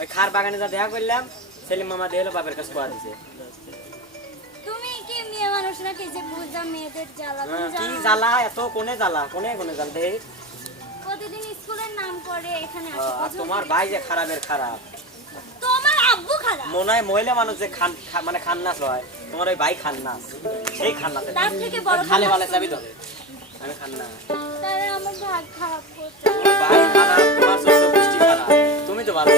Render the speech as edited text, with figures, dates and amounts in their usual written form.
ওই খার বাগানে যা দেখা করলাম সেলিম মামা দিয়ে হলো বাপের কাছে কোয়া দিছে। তুমি কি মেয়ে মানুষ নাকি যে বুঝা মেয়েদের জ্বালা? কি জ্বালা এত কোনে জ্বালা কোনে জ্বালা দেখ। প্রতিদিন স্কুলের নাম করে এখানে আসে। আর তোমার ভাই যে খারাপের খারাপ। তোমার আব্বু খারাপ। মনে হয় মহিলা মানুষ যে মানে খান্নাস হয়, তোমার ওই ভাই খান্নাস, সেই খান্নাস। তার থেকে বড় খালে ভালো যাবি তো আমি খান্না। তাহলে আমার ভাগ খারাপ করছে। ভাই খারাপ, তোমার ছোট গোষ্ঠী খারাপ, তুমি তো ভালো।